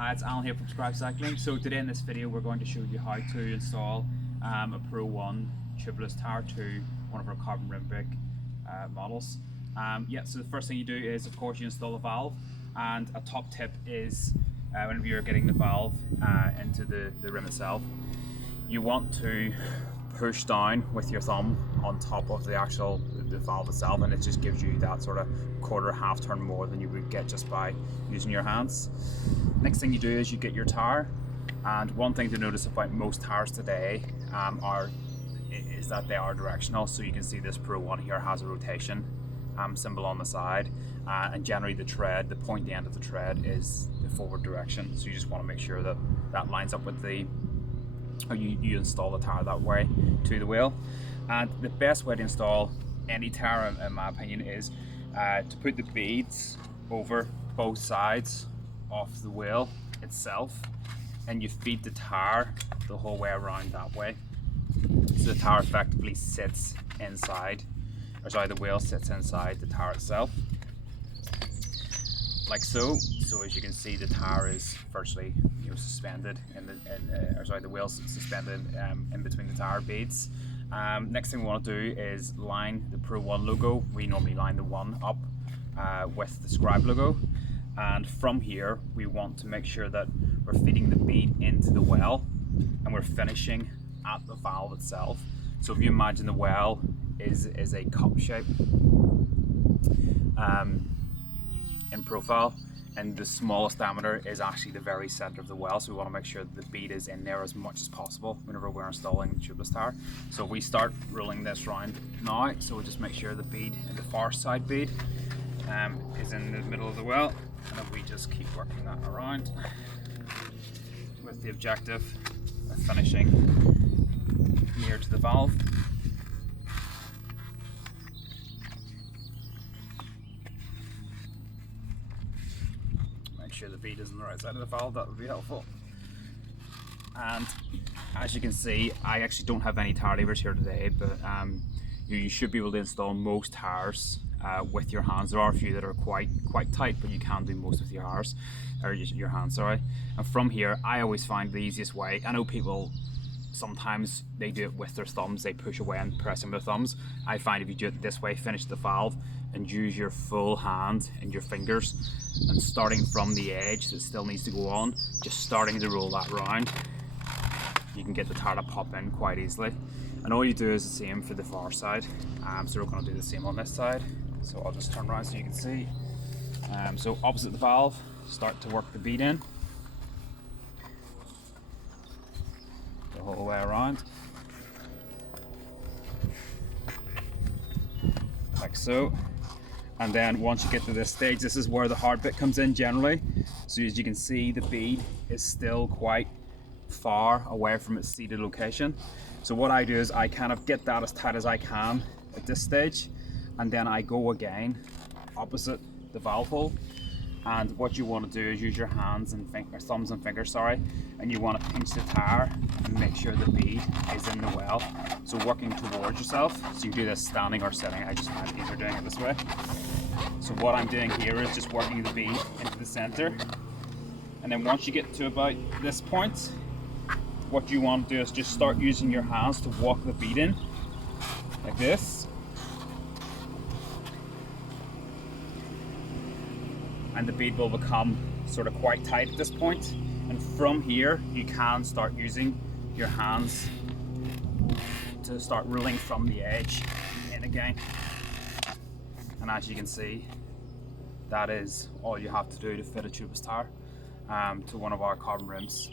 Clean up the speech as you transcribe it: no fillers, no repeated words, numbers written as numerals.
It's Alan here from Scribe Cycling. So today in this video we're going to show you how to install a Pro One tubeless tyre to one of our carbon rim brake models. So the first thing you do is, of course, you install the valve, and a top tip is whenever you're getting the valve into the rim itself, you want to push down with your thumb on top of the valve itself, and it just gives you that sort of quarter half turn more than you would get just by using your hands. Next thing you do is you get your tyre, and one thing to notice about most tyres today is that they are directional. So you can see this Pro One here has a rotation symbol on the side, and generally the pointy end of the tread is the forward direction. So you just want to make sure that that lines up with you install the tyre that way to the wheel. And the best way to install any tyre, in my opinion, is to put the beads over both sides of the wheel itself, and you feed the tyre the whole way around that way. So the tyre effectively sits inside, the wheel sits inside the tyre itself, like so. So as you can see, the tyre is virtually suspended the wheel's suspended in between the tyre beads. Next thing we want to do is line the Pro One logo. We normally line the one up with the Scribe logo, and from here we want to make sure that we're feeding the bead into the well and we're finishing at the valve itself. So if you imagine the well is a cup shape in profile, and the smallest diameter is actually the very center of the well, so we want to make sure that the bead is in there as much as possible whenever we're installing the tubeless tyre. So we start rolling this round now, so we'll just make sure the bead, the far side bead, is in the middle of the well, and we just keep working that around with the objective of finishing near to the valve. Make sure the bead is on the right side of the valve, that would be helpful. And as you can see, I actually don't have any tyre levers here today, but you should be able to install most tyres with your hands. There are a few that are quite tight, but you can do most with your hands, And from here, I always find the easiest way. I know people sometimes they do it with their thumbs, they push away and press in their thumbs. I find if you do it this way, finish the valve and use your full hand and your fingers, and starting from the edge that still needs to go on, just starting to roll that round, you can get the tyre to pop in quite easily. And all you do is the same for the far side. So we're going to do the same on this side. So I'll just turn around so you can see. So opposite the valve, start to work the bead in the whole way around, like so. And then once you get to this stage, this is where the hard bit comes in generally. So as you can see, the bead is still quite far away from its seated location. So what I do is I kind of get that as tight as I can at this stage, and then I go again opposite the valve hole. And what you want to do is use your hands and thumbs and fingers, and you want to pinch the tyre and make sure the bead is in the well. So working towards yourself. So you do this standing or sitting. I just find easier doing it this way. So what I'm doing here is just working the bead into the center. And then once you get to about this point, what you want to do is just start using your hands to walk the bead in, like this. And the bead will become sort of quite tight at this point. And from here, you can start using your hands to start rolling from the edge in again. And as you can see, that is all you have to do to fit a tubeless tyre to one of our carbon rims.